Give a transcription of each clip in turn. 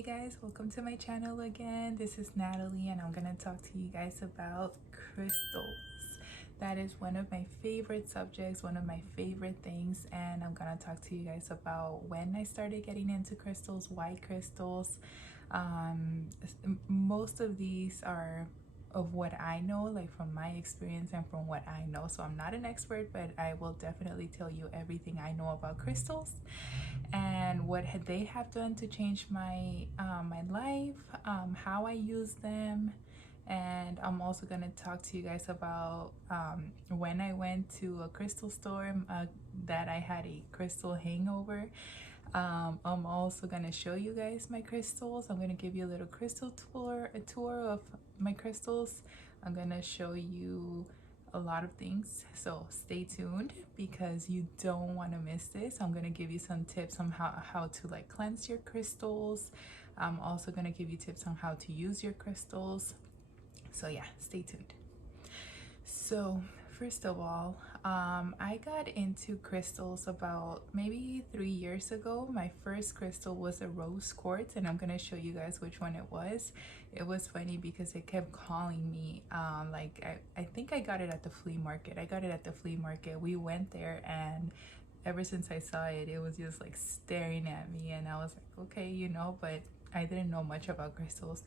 Hey guys, welcome to my channel again. This is Natalie and I'm gonna talk to you guys about crystals. That is one of my favorite subjects, one of my favorite things, and I'm gonna talk to you guys about when I started getting into crystals, why crystals. Most of these are of what I know, like from my experience and from what I know. So I'm not an expert, but I will definitely tell you everything I know about crystals and what they have done to change my life, how I use them. And I'm also going to talk to you guys about when I went to a crystal store, that I had a crystal hangover. I'm also going to show you guys my crystals. I'm going to give you a little crystal tour, a tour of my crystals. I'm going to show you a lot of things, so stay tuned because you don't want to miss this. I'm going to give you some tips on how to like cleanse your crystals. I'm also going to give you tips on how to use your crystals. So yeah, stay tuned. So first of all, I got into crystals about maybe 3 years ago. My first crystal was a rose quartz, and I'm gonna show you guys which one it was. It was funny because it kept calling me. I think I got it at the flea market. We went there, and ever since I saw it, it was just like staring at me, and I was like, okay, but I didn't know much about crystals.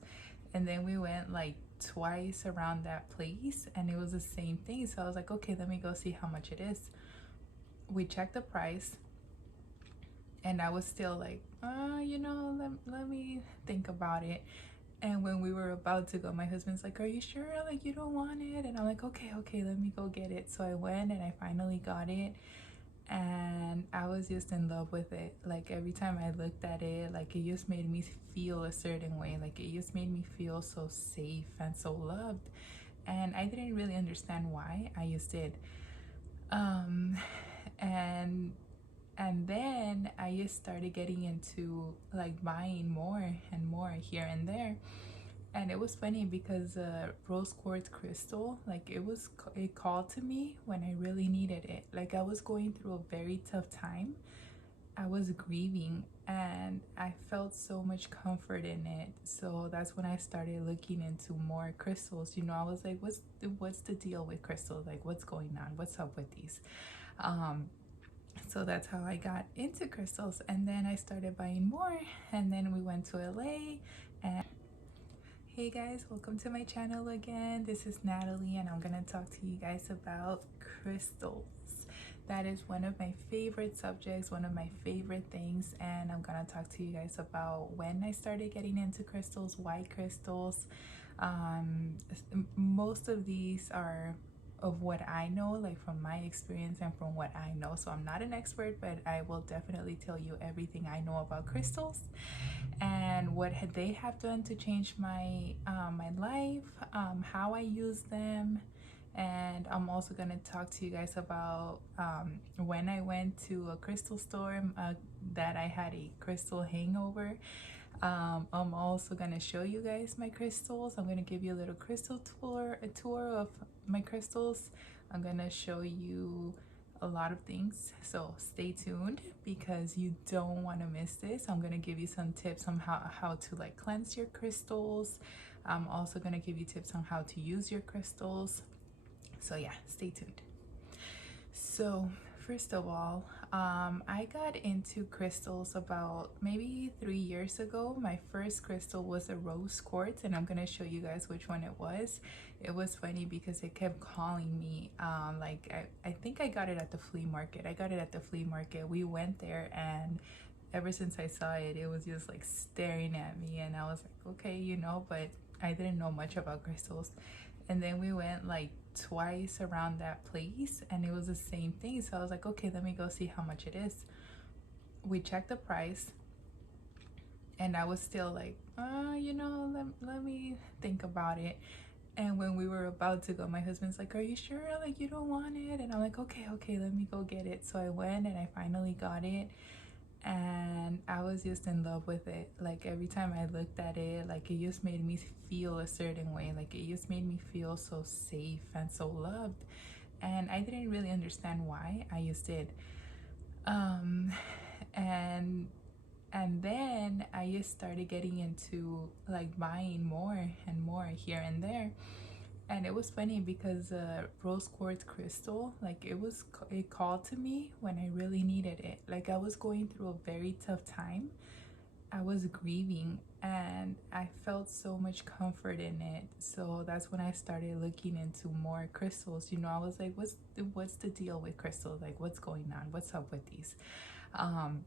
And then we went like twice around that place and it was the same thing, so I was like, okay, let me go see how much it is. We checked the price and I was still like, let me think about it. And when we were about to go, my husband's like, are you sure, like, you don't want it? And I'm like, okay, let me go get it. So I went and I finally got it, and I was just in love with it. Like every time I looked at it, like it just made me feel a certain way. Like it just made me feel so safe and so loved. And I didn't really understand why. I just did. Um, and and then I just started getting into like buying more and more here and there. And it was funny because rose quartz crystal, like it called to me when I really needed it. Like I was going through a very tough time. I was grieving and I felt so much comfort in it. So that's when I started looking into more crystals. I was like, what's the deal with crystals? Like what's going on? What's up with these? So that's how I got into crystals, and then I started buying more, and then we went to LA. And hey guys, welcome to my channel again. This is Natalie and I'm gonna talk to you guys about crystals. That is one of my favorite subjects, one of my favorite things, and I'm gonna talk to you guys about when I started getting into crystals, why crystals. Most of these are of what I know, like from my experience and from what I know. So I'm not an expert, but I will definitely tell you everything I know about crystals and what they have done to change my life, how I use them. And I'm also going to talk to you guys about when I went to a crystal store, that I had a crystal hangover. I'm also going to show you guys my crystals. I'm going to give you a little crystal tour, a tour of my crystals. I'm going to show you a lot of things, so stay tuned because you don't want to miss this. I'm going to give you some tips on how to like cleanse your crystals. I'm also going to give you tips on how to use your crystals. So yeah, stay tuned. So first of all, I got into crystals about maybe 3 years ago. My first crystal was a rose quartz, and I'm gonna show you guys which one it was. It was funny because it kept calling me. I think I got it at the flea market. We went there, and ever since I saw it, it was just like staring at me, and I was like, okay, but I didn't know much about crystals. And then we went like twice around that place and it was the same thing, so I was like, okay, let me go see how much it is. We checked the price and I was still like, let me think about it. And when we were about to go, my husband's like, are you sure, like, you don't want it? And I'm like, okay, let me go get it. So I went and I finally got it, and I was just in love with it. Like every time I looked at it, like it just made me feel a certain way. Like it just made me feel so safe and so loved. And I didn't really understand why. I just did. And And then I just started getting into like buying more and more here and there. And it was funny because rose quartz crystal, like it called to me when I really needed it. Like I was going through a very tough time. I was grieving and I felt so much comfort in it. So that's when I started looking into more crystals. You know, I was like, what's the deal with crystals? Like what's going on? What's up with these? Um,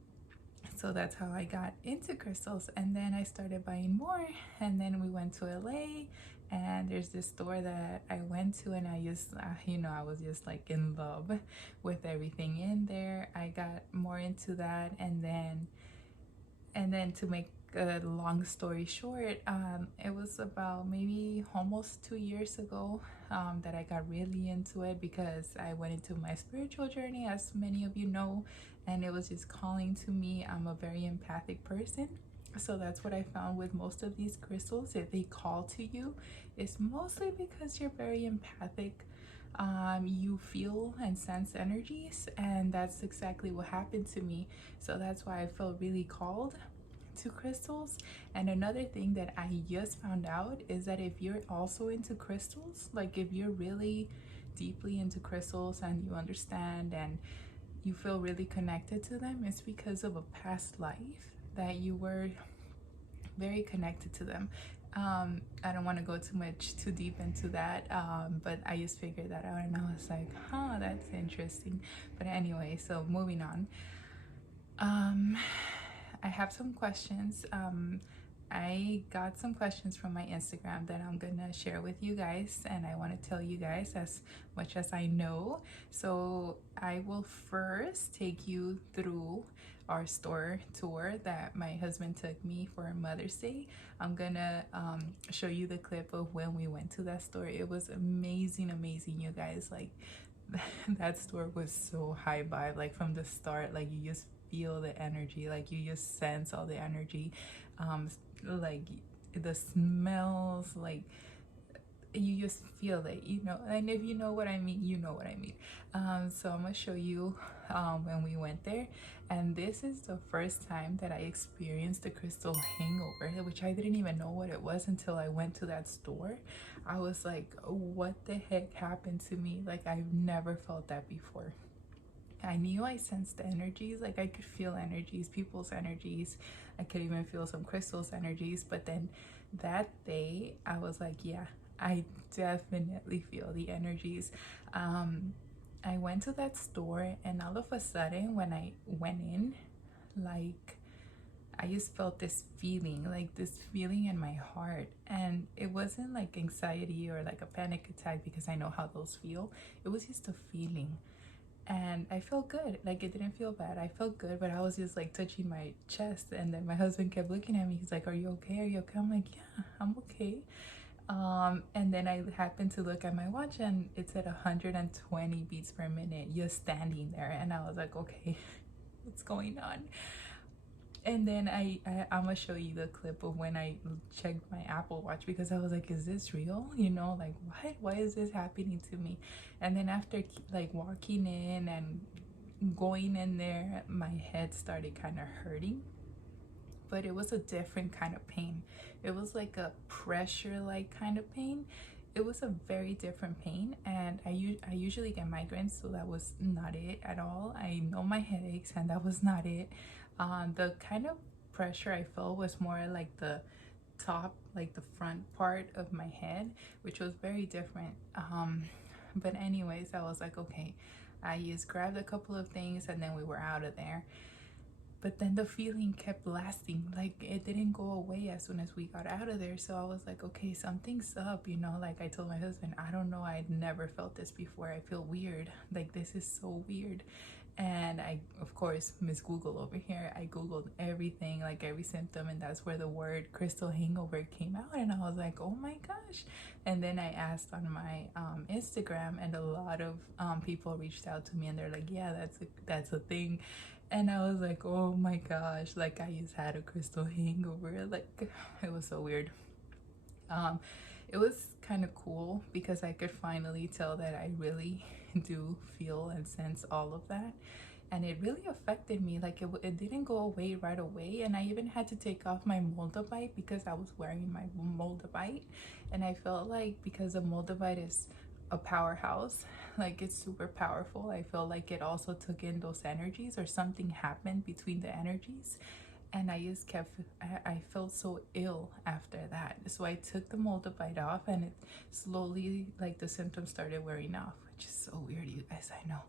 so that's how I got into crystals. And then I started buying more. And then we went to LA. And there's this store that I went to, and I just, I was just like in love with everything in there. I got more into that. And then to make a long story short, it was about maybe almost 2 years ago that I got really into it, because I went into my spiritual journey, as many of you know, and it was just calling to me. I'm a very empathic person. So that's what I found with most of these crystals. If they call to you, it's mostly because you're very empathic. You feel and sense energies, and that's exactly what happened to me. So that's why I felt really called to crystals. And another thing that I just found out is that if you're also into crystals, like if you're really deeply into crystals and you understand and you feel really connected to them, it's because of a past life that you were very connected to them. I don't want to go too deep into that, but I just figured that out, and I was like, huh, that's interesting. But anyway, so moving on. um I have some questions. I got some questions from my Instagram that I'm gonna share with you guys, and I want to tell you guys as much as I know. So I will first take you through our store tour that my husband took me for Mother's Day. I'm gonna show you the clip of when we went to that store. It was amazing, amazing, you guys. Like that store was so high vibe, like from the start. Like you just feel the energy, like you just sense all the energy. Like the smells, like you just feel it, and if you know what I mean, you know what I mean. So I'm gonna show you when we went there. And this is the first time that I experienced the crystal hangover, which I didn't even know what it was until I went to that store. I was like, what the heck happened to me? Like I've never felt that before. I knew I sensed the energies, like I could feel energies, people's energies. I could even feel some crystals' energies. But then that day, I was like, yeah, I definitely feel the energies. I went to that store, and all of a sudden, when I went in, like, I just felt this feeling in my heart. And it wasn't like anxiety or like a panic attack, because I know how those feel. It was just a feeling, and I felt good. Like it didn't feel bad. I felt good, but I was just like touching my chest. And then my husband kept looking at me. He's like, "Are you okay? Are you okay?" I'm like, "Yeah, I'm okay." And then I happened to look at my watch, and it said 120 beats per minute, just standing there. And I was like, "Okay, what's going on?" And then I'm gonna show you the clip of when I checked my Apple Watch, because I was like, is this real? Like, why is this happening to me? And then after like walking in and going in there, my head started kind of hurting, but it was a different kind of pain. It was like a pressure like kind of pain. It was a very different pain. And I usually get migraines, so that was not it at all. I know my headaches, and that was not it. The kind of pressure I felt was more like the top, like the front part of my head, which was very different. But anyways, I was like, okay. I just grabbed a couple of things, and then we were out of there. But then the feeling kept lasting. Like it didn't go away as soon as we got out of there. So I was like, okay, something's up. Like I told my husband, I don't know, I'd never felt this before. I feel weird. Like this is so weird. And I, of course, Miss Google over here, I Googled everything, like every symptom, and that's where the word crystal hangover came out. And I was like, oh my gosh. And then I asked on my Instagram, and a lot of people reached out to me, and they're like, yeah, that's a thing. And I was like, oh my gosh, like I just had a crystal hangover. Like it was so weird. Um, it was kind of cool, because I could finally tell that I really do feel and sense all of that. and it really affected me. Like it didn't go away right away, and I even had to take off my moldavite because I was wearing my moldavite, and I felt like because the moldavite is a powerhouse, like it's super powerful, I feel like it also took in those energies, or something happened between the energies, and I just kept, I felt so ill after that. So I took the moldavite off, and it slowly, like the symptoms started wearing off, which is so weird, you guys, I know.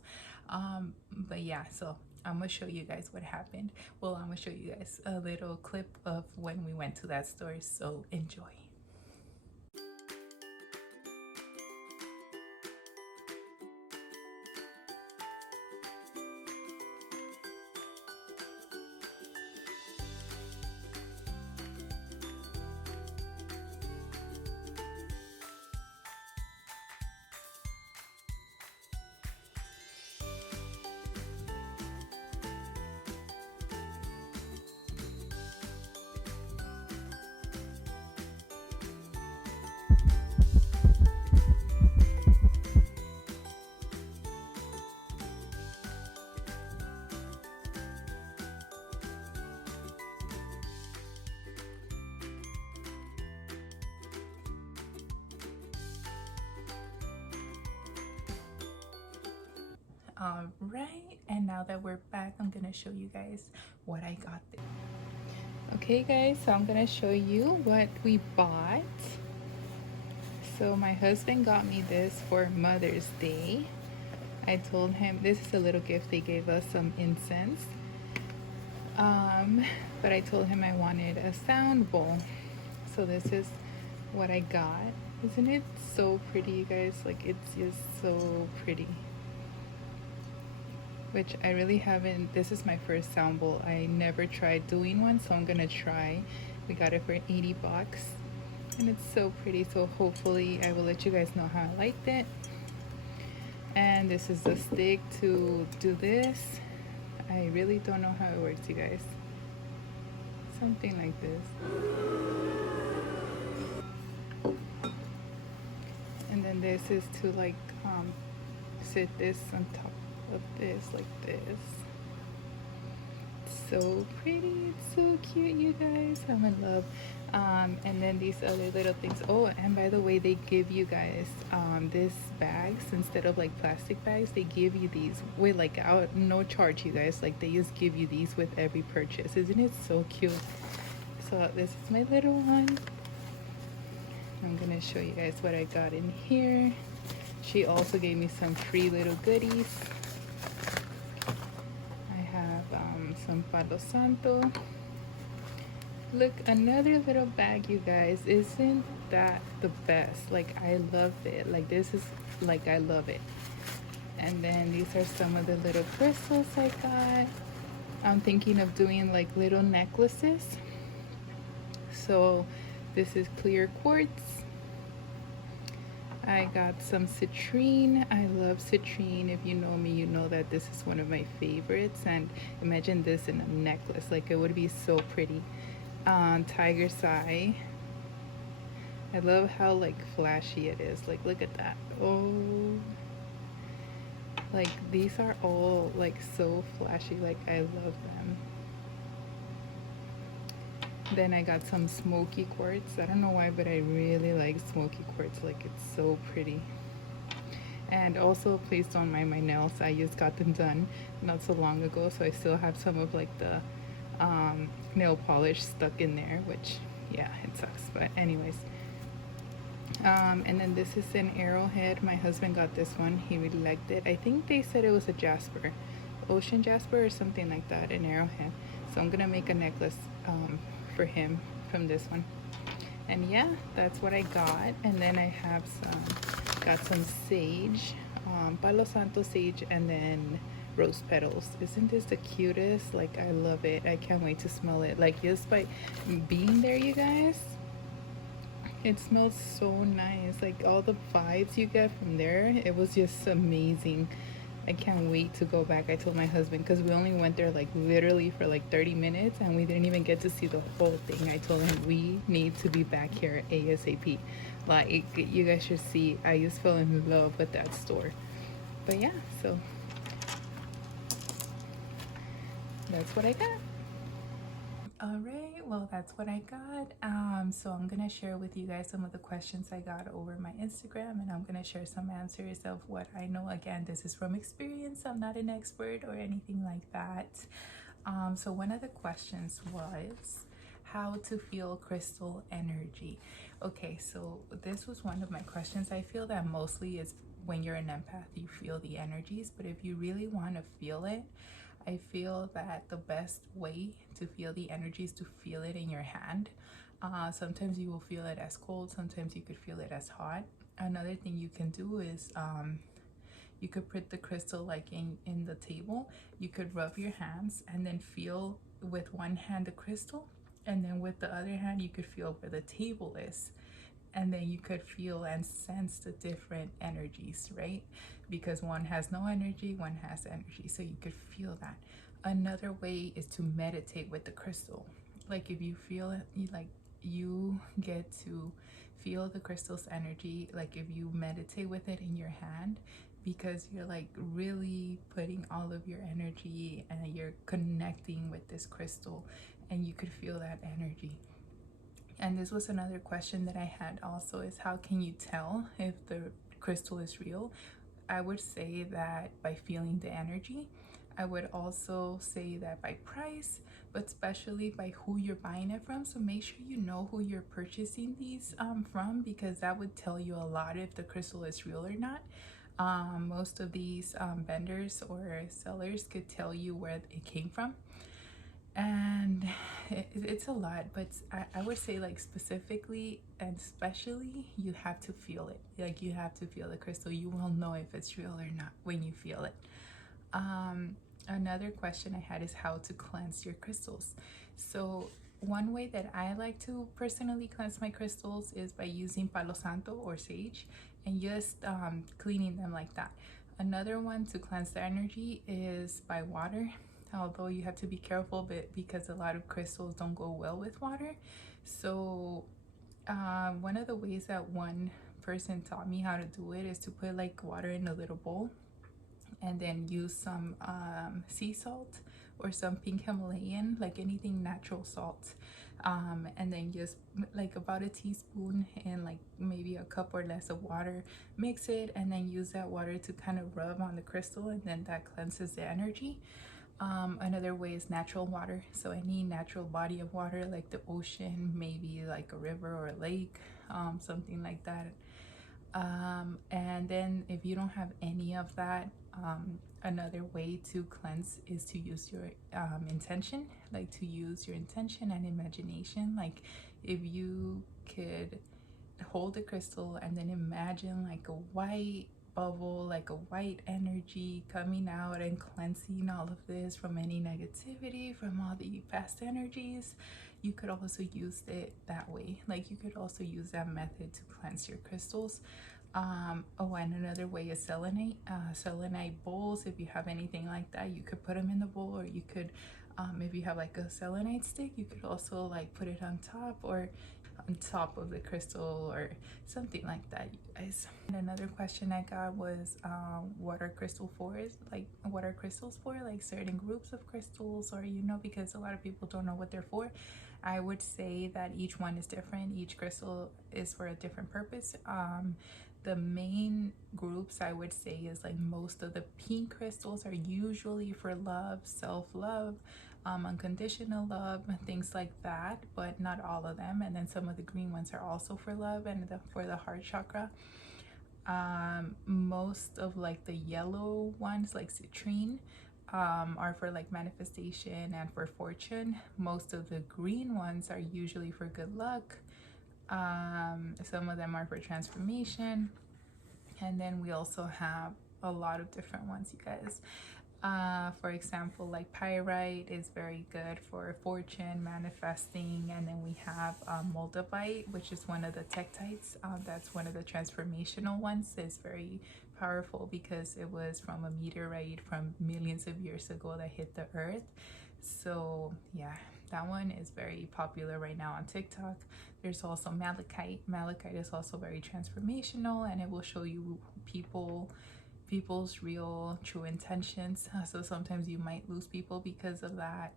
But yeah, so I'm gonna show you guys what happened. Well, I'm gonna show you guys a little clip of when we went to that store, so enjoy. Right, and now that we're back, I'm gonna show you guys what I got there. Okay guys, so I'm gonna show you what we bought. So my husband got me this for Mother's Day. I told him this is a little gift. They gave us some incense, but I told him I wanted a sound bowl, so this is what I got. Isn't it so pretty, you guys? Like, it's just so pretty, which I really haven't. This is my first sound bowl. I never tried doing one, so I'm gonna try. We got it for 80 bucks, and it's so pretty, so hopefully I will let you guys know how I liked it. And this is the stick to do this. I really don't know how it works, you guys. Something like this. And then this is to like sit this on top of this, like this. It's so pretty, it's so cute, you guys. I'm in love. And then these other little things. Oh, and by the way, they give you guys this bags instead of like plastic bags. They give you these with like out no charge, you guys. Like, they just give you these with every purchase. Isn't it so cute? So this is my little one. I'm gonna show you guys what I got in here. She also gave me some free little goodies. I have some Palo Santo. Look, another little bag, you guys. Isn't that the best? Like, I love it. Like, this is like, I love it. And then these are some of the little crystals I got. I'm thinking of doing like little necklaces. So this is clear quartz. I got some citrine. I love citrine. If you know me, you know that this is one of my favorites. And imagine this in a necklace. Like, it would be so pretty. Tiger's eye. I love how like flashy it is. Like, look at that. Oh, like these are all like so flashy. Like, I love them. Then I got some smoky quartz. I don't know why, but I really like smoky quartz. Like, it's so pretty. And also placed on my nails. I just got them done not so long ago, so I still have some of like the nail polish stuck in there, which, yeah, it sucks, but anyways. And then this is an arrowhead. My husband got this one. He really liked it. I think they said it was a jasper, ocean jasper or something like that, an arrowhead. So I'm gonna make a necklace for him from this one. And yeah, that's what I got. And then I have got some sage, Palo Santo sage, and then rose petals. Isn't this the cutest? Like, I love it. I can't wait to smell it. Like, just by being there, you guys, it smells so nice. Like, all the vibes you get from there, it was just amazing. I can't wait to go back. I told my husband, because we only went there like literally for like 30 minutes and we didn't even get to see the whole thing. I told him we need to be back here ASAP. Like, you guys should see. I just fell in love with that store. But yeah, so that's what I got. All right, well, that's what I got. So I'm gonna share with you guys some of the questions I got over my Instagram, and I'm gonna share some answers of what I know. Again, this is from experience. I'm not an expert or anything like that. So one of the questions was how to feel crystal energy. Okay, so this was one of my questions. I feel that mostly is when you're an empath, you feel the energies, but if you really want to feel it, I feel that the best way to feel the energy is to feel it in your hand. Sometimes you will feel it as cold, sometimes you could feel it as hot. Another thing you can do is you could put the crystal like in the table. You could rub your hands and then feel with one hand the crystal, and then with the other hand you could feel where the table is, and then you could feel and sense the different energies, right? Because one has no energy, one has energy, so you could feel that. Another way is to meditate with the crystal. Like if you feel it, you get to feel the crystal's energy, like if you meditate with it in your hand, because you're like really putting all of your energy and you're connecting with this crystal, and you could feel that energy. And this was another question that I had also, is how can you tell if the crystal is real? I would say that by feeling the energy. I would also say that by price, but especially by who you're buying it from. So make sure you know who you're purchasing these from, because that would tell you a lot if the crystal is real or not. Most of these vendors or sellers could tell you where it came from, and it's a lot, but I would say like specifically and especially you have to feel it. Like you have to feel the crystal. You will know if it's real or not when you feel it. Another question I had is how to cleanse your crystals. So one way that I like to personally cleanse my crystals is by using Palo Santo or sage and just cleaning them like that. Another one to cleanse the energy is by water, although you have to be careful, but because a lot of crystals don't go well with water. So one of the ways that one person taught me how to do it is to put like water in a little bowl and then use some sea salt or some pink Himalayan, like anything natural salt, and then just like about a teaspoon and like maybe a cup or less of water, mix it, and then use that water to kind of rub on the crystal, and then that cleanses the energy. Another way is natural water, so any natural body of water like the ocean, maybe like a river or a lake, something like that. And then if you don't have any of that, another way to cleanse is to use your intention, like to use your intention and imagination. Like if you could hold the crystal and then imagine like a white bubble, like a white energy coming out and cleansing all of this from any negativity, from all the past energies. You could also use it that way. Like you could also use that method to cleanse your crystals. Oh, and another way is selenite. Selenite bowls, if you have anything like that, you could put them in the bowl, or you could, if you have like a selenite stick, you could also like put it on top or on top of the crystal or something like that, you guys. And another question I got was what are crystals for? Like what are crystals for? Like certain groups of crystals, or because a lot of people don't know what they're for. I would say that each one is different. Each crystal is for a different purpose. The main groups I would say is like most of the pink crystals are usually for love, self-love, unconditional love, things like that, but not all of them. And then some of the green ones are also for love and for the heart chakra. Most of like the yellow ones, like citrine, are for like manifestation and for fortune. Most of the green ones are usually for good luck. Some of them are for transformation, and then we also have a lot of different ones, you guys. For example, like pyrite is very good for fortune, manifesting, and then we have moldavite, which is one of the tektites. That's one of the transformational ones. It's very powerful because it was from a meteorite from millions of years ago that hit the earth. So yeah, that one is very popular right now on TikTok. There's also malachite. Malachite is also very transformational, and it will show you people people's real true intentions. So sometimes you might lose people because of that.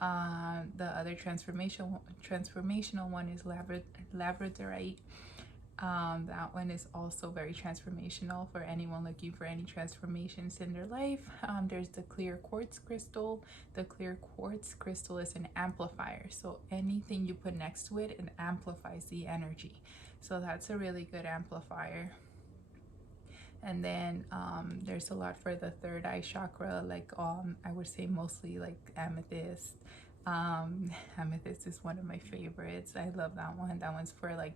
The other transformational one is labradorite. That one is also very transformational for anyone looking for any transformations in their life. There's the clear quartz crystal. The clear quartz crystal is an amplifier, so anything you put next to it, it amplifies the energy. So that's a really good amplifier. And then there's a lot for the third eye chakra, like I would say mostly like amethyst. Amethyst is one of my favorites. I love that one. That one's for like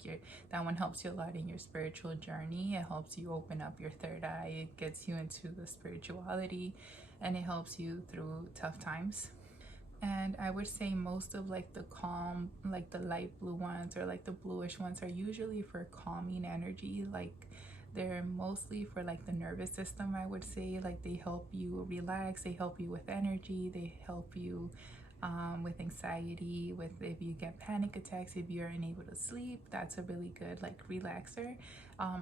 that one helps you a lot in your spiritual journey. It helps you open up your third eye. It gets you into the spirituality, and it helps you through tough times. And I would say most of like the calm, like the light blue ones or like the bluish ones are usually for calming energy. Like they're mostly for like the nervous system, I would say. Like they help you relax, they help you with energy, they help you with anxiety, with if you get panic attacks, if you're unable to sleep, that's a really good like relaxer.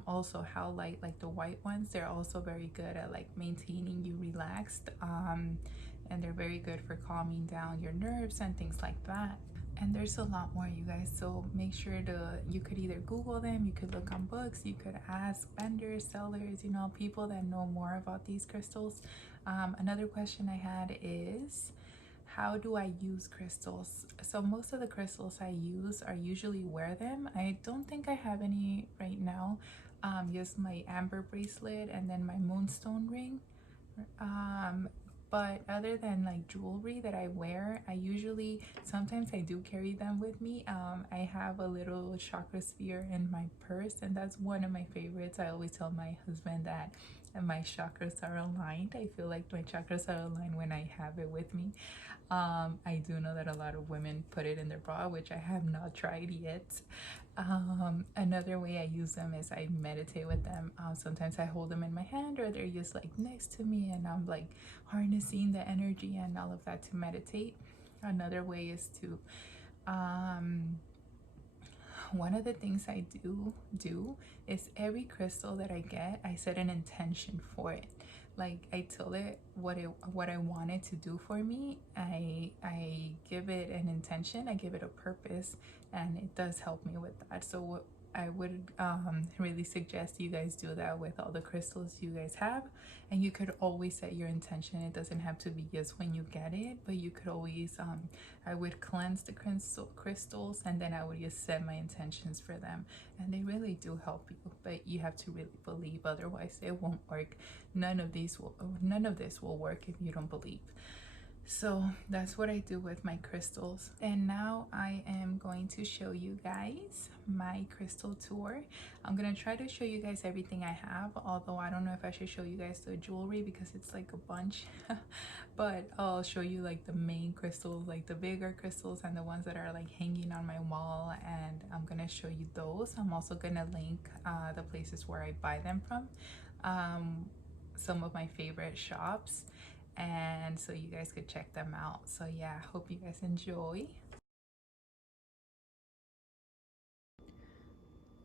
Also how light, like the white ones, they're also very good at like maintaining you relaxed, and they're very good for calming down your nerves and things like that. And there's a lot more, you guys, so make sure you could either Google them, you could look on books, you could ask vendors, sellers, you know, people that know more about these crystals. Another question I had is, how do I use crystals? So most of the crystals I use are usually wear them. I don't think I have any right now. Just my amber bracelet and then my moonstone ring. But other than like jewelry that I wear, I usually, sometimes I do carry them with me. I have a little chakra sphere in my purse, and that's one of my favorites. I always tell my husband that my chakras are aligned. I feel like my chakras are aligned when I have it with me. I do know that a lot of women put it in their bra, which I have not tried yet. Another way I use them is I meditate with them. Sometimes I hold them in my hand, or they're just like next to me, and I'm like harnessing the energy and all of that to meditate. Another way is to one of the things I do is every crystal that I get, I set an intention for it. Like I tell it what I want it to do for me. I give it an intention, I give it a purpose, and it does help me with that. So I would really suggest you guys do that with all the crystals you guys have. And you could always set your intention. It doesn't have to be just when you get it, but you could always I would cleanse the crystals, and then I would just set my intentions for them, and they really do help you. But you have to really believe, otherwise it won't work. None of this will work if you don't believe. So that's what I do with my crystals. And now I am going to show you guys my crystal tour. I'm gonna try to show you guys everything I have, although I don't know if I should show you guys the jewelry because it's like a bunch. But I'll show you like the main crystals, like the bigger crystals, and the ones that are like hanging on my wall, and I'm gonna show you those. I'm also gonna link the places where I buy them from, some of my favorite shops, and so you guys could check them out. So yeah, hope you guys enjoy.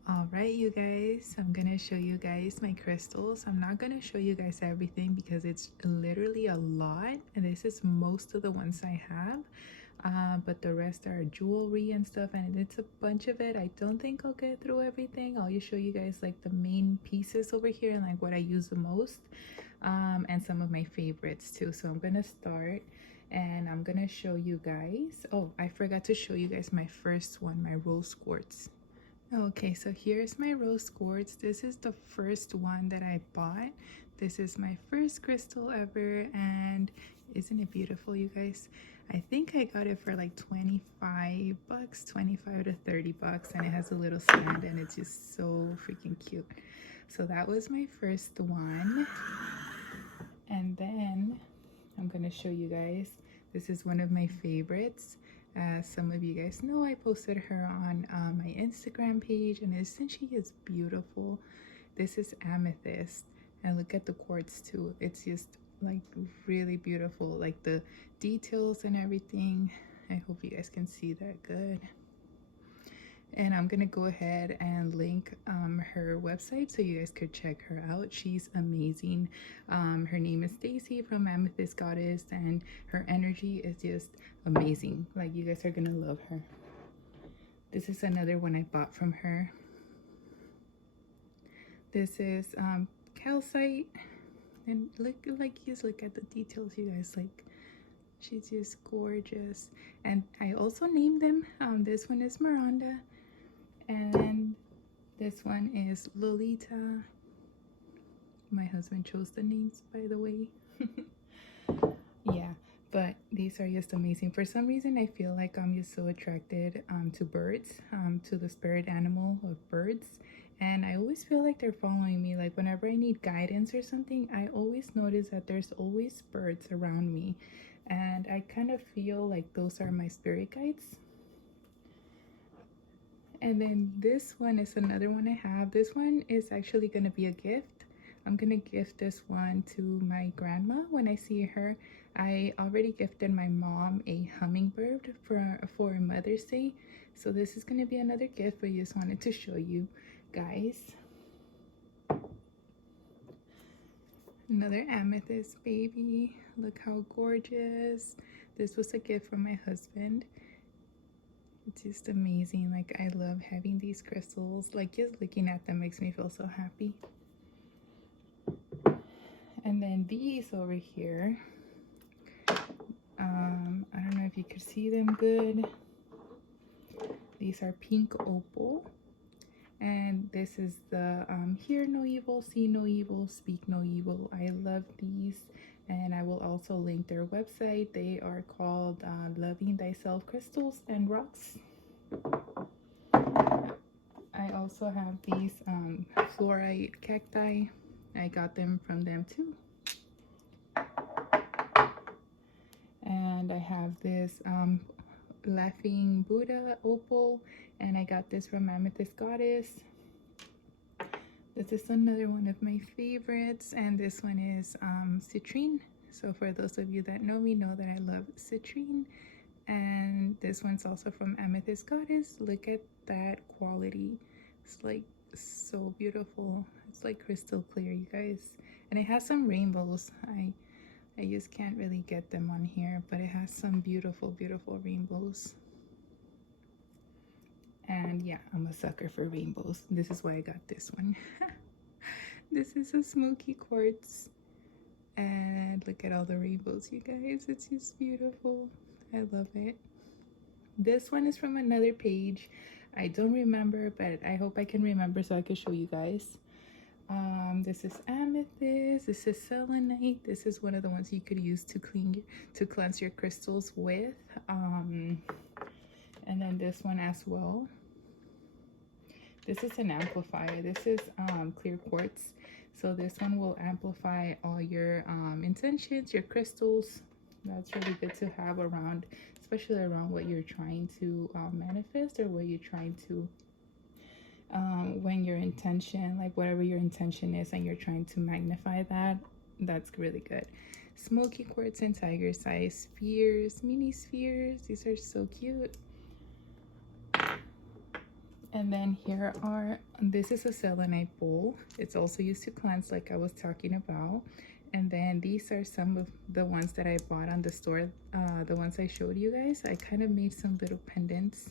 All right, you guys, I'm gonna show you guys my crystals. I'm not gonna show you guys everything because it's literally a lot, and this is most of the ones I have, but the rest are jewelry and stuff, and it's a bunch of it. I don't think I'll get through everything. I'll just show you guys like the main pieces over here and like what I use the most, and some of my favorites too. So I'm gonna start, and I'm gonna show you guys. Oh, I forgot to show you guys my first one, my rose quartz. Okay, so here's my rose quartz. This is the first one that I bought. This is my first crystal ever, and isn't it beautiful, you guys? I think I got it for like 25 bucks, 25 to 30 bucks, and it has a little stand, and it's just so freaking cute. So that was my first one. And then I'm gonna show you guys, this is one of my favorites. As some of you guys know, I posted her on my Instagram page, and isn't she just beautiful? This is amethyst, and look at the quartz too. It's just like really beautiful, like the details and everything. I hope you guys can see that good. And I'm gonna go ahead and link her website so you guys could check her out. She's amazing. Her name is Stacy from Amethyst Goddess, and her energy is just amazing. Like, you guys are gonna love her. This is another one I bought from her. This is calcite, and just look at the details, you guys. Like, she's just gorgeous. And I also named them. This one is Miranda, and this one is Lolita. My husband chose the names, by the way. Yeah, but these are just amazing. For some reason, I feel like I'm just so attracted to birds, to the spirit animal of birds. And I always feel like they're following me. Like, whenever I need guidance or something, I always notice that there's always birds around me. And I kind of feel like those are my spirit guides. And then this one is another one I have. This one is actually going to be a gift. I'm going to gift this one to my grandma when I see her. I already gifted my mom a hummingbird for Mother's Day. So this is going to be another gift, but I just wanted to show you guys. Another amethyst baby. Look how gorgeous. This was a gift from my husband. It's just amazing. Like, I love having these crystals. Like, just looking at them makes me feel so happy. And then these over here, I don't know if you could see them good. These are pink opal, and this is the hear no evil, see no evil, speak no evil. I love these, and I will also link their website. They are called Loving Thyself Crystals and Rocks. I also have these fluorite cacti. I got them from them too. And I have this laughing Buddha opal, and I got this from Amethyst Goddess. This is another one of my favorites, and this one is citrine. So for those of you that know me know that I love citrine. And this one's also from Amethyst Goddess. Look at that quality. It's like so beautiful. It's like crystal clear, you guys. And it has some rainbows. I just can't really get them on here, but it has some beautiful, beautiful rainbows. And yeah, I'm a sucker for rainbows. This is why I got this one. This is a smoky quartz. And look at all the rainbows, you guys. It's just beautiful. I love it. This one is from another page. I don't remember, but I hope I can remember so I can show you guys. This is amethyst. This is selenite. This is one of the ones you could use to cleanse your crystals with. And then this one as well. This is an amplifier. This is clear quartz. So this one will amplify all your intentions, your crystals. That's really good to have around, especially around what you're trying to manifest, or what you're trying to, when your intention, like whatever your intention is and you're trying to magnify that, that's really good. Smoky quartz and tiger size spheres, mini spheres. These are so cute. And then here are, this is a selenite bowl. It's also used to cleanse, like I was talking about. And then these are some of the ones that I bought on the store, the ones I showed you guys. I kind of made some little pendants.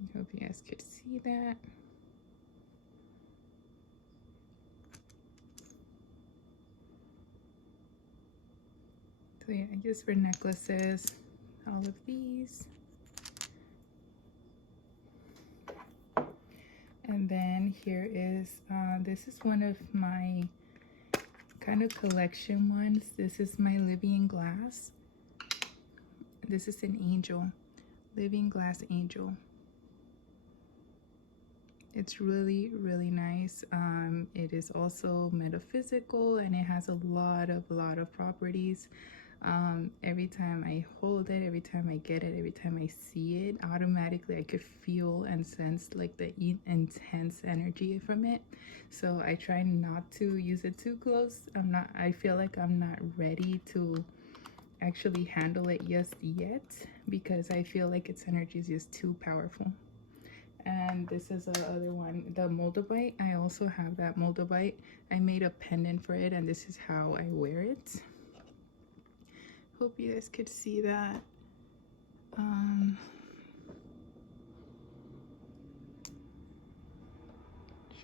I hope you guys could see that. So yeah, just for necklaces, all of these. And then here is, this is one of my kind of collection ones. This is my living glass. This is an angel, living glass angel. It's really, really nice. It is also metaphysical, and it has a lot of properties. Every time I hold it, every time I get it, every time I see it, automatically I could feel and sense like the intense energy from it. So I try not to use it too close. I feel like I'm not ready to actually handle it just yet because I feel like its energy is just too powerful. And this is the other one, the moldavite. I also have that moldavite. I made a pendant for it, and this is how I wear it. Hope you guys could see that.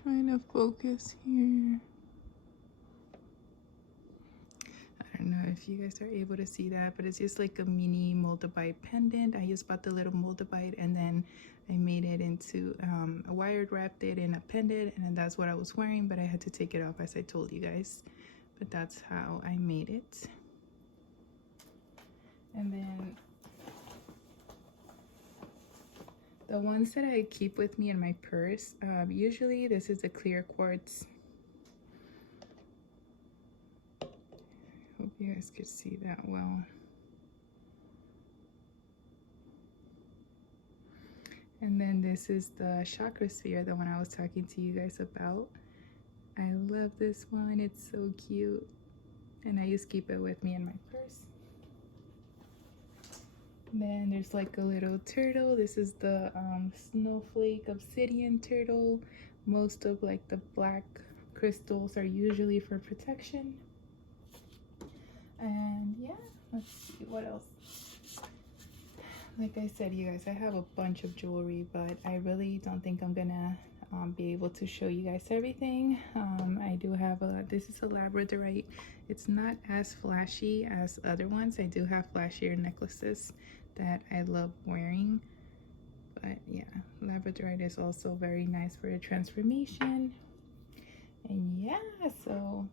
Trying to focus here. I don't know if you guys are able to see that, but it's just like a mini moldavite pendant. I just bought the little moldavite and then I made it into a wired wrapped it in a pendant, and then that's what I was wearing, but I had to take it off as I told you guys. But that's how I made it. And then the ones that I keep with me in my purse, usually this is a clear quartz. Hope you guys could see that well. And then this is the chakra sphere, the one I was talking to you guys about. I love this one, it's so cute. And I just keep it with me in my purse. Then there's like a little turtle. This is the snowflake obsidian turtle. Most of like the black crystals are usually for protection. And yeah, let's see what else. Like I said, you guys, I have a bunch of jewelry, but I really don't think I'm gonna be able to show you guys everything. I do have this is a labradorite. It's not as flashy as other ones. I do have flashier necklaces that I love wearing, but yeah, labradorite is also very nice for a transformation. And yeah, so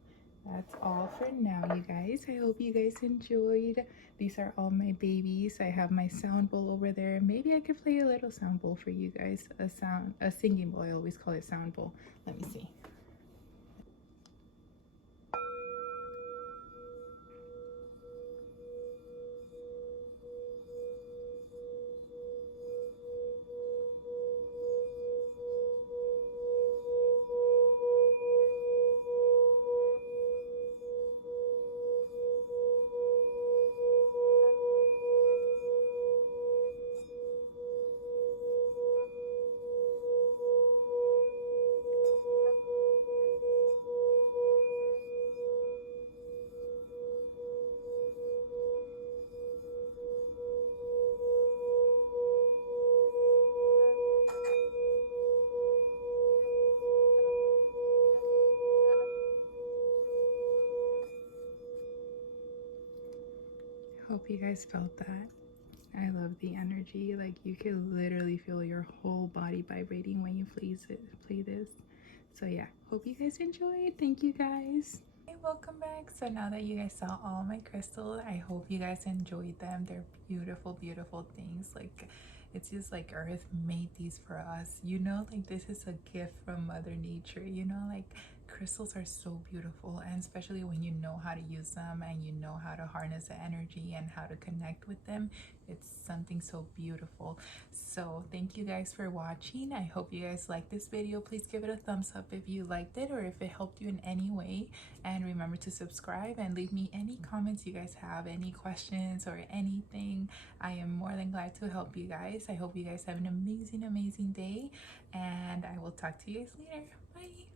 that's all for now, you guys. I hope you guys enjoyed. These are all my babies. I have my sound bowl over there. Maybe I could play a little sound bowl for you guys. A singing bowl. I always call it sound bowl. Let me see. Hope you guys felt that. I love the energy. Like you can literally feel your whole body vibrating when you play this. So yeah, hope you guys enjoyed. Thank you guys. Hey, welcome back. So now that you guys saw all my crystals, I hope you guys enjoyed them. They're beautiful, beautiful things. Like it's just like Earth made these for us. You know, like this is a gift from Mother Nature. You know, like crystals are so beautiful, and especially when you know how to use them and you know how to harness the energy and how to connect with them, it's something so beautiful. So thank you guys for watching. I hope you guys liked this video. Please give it a thumbs up if you liked it or if it helped you in any way, and remember to subscribe and leave me any comments you guys have, any questions or anything. I am more than glad to help you guys. I hope you guys have an amazing day, and I will talk to you guys later. Bye.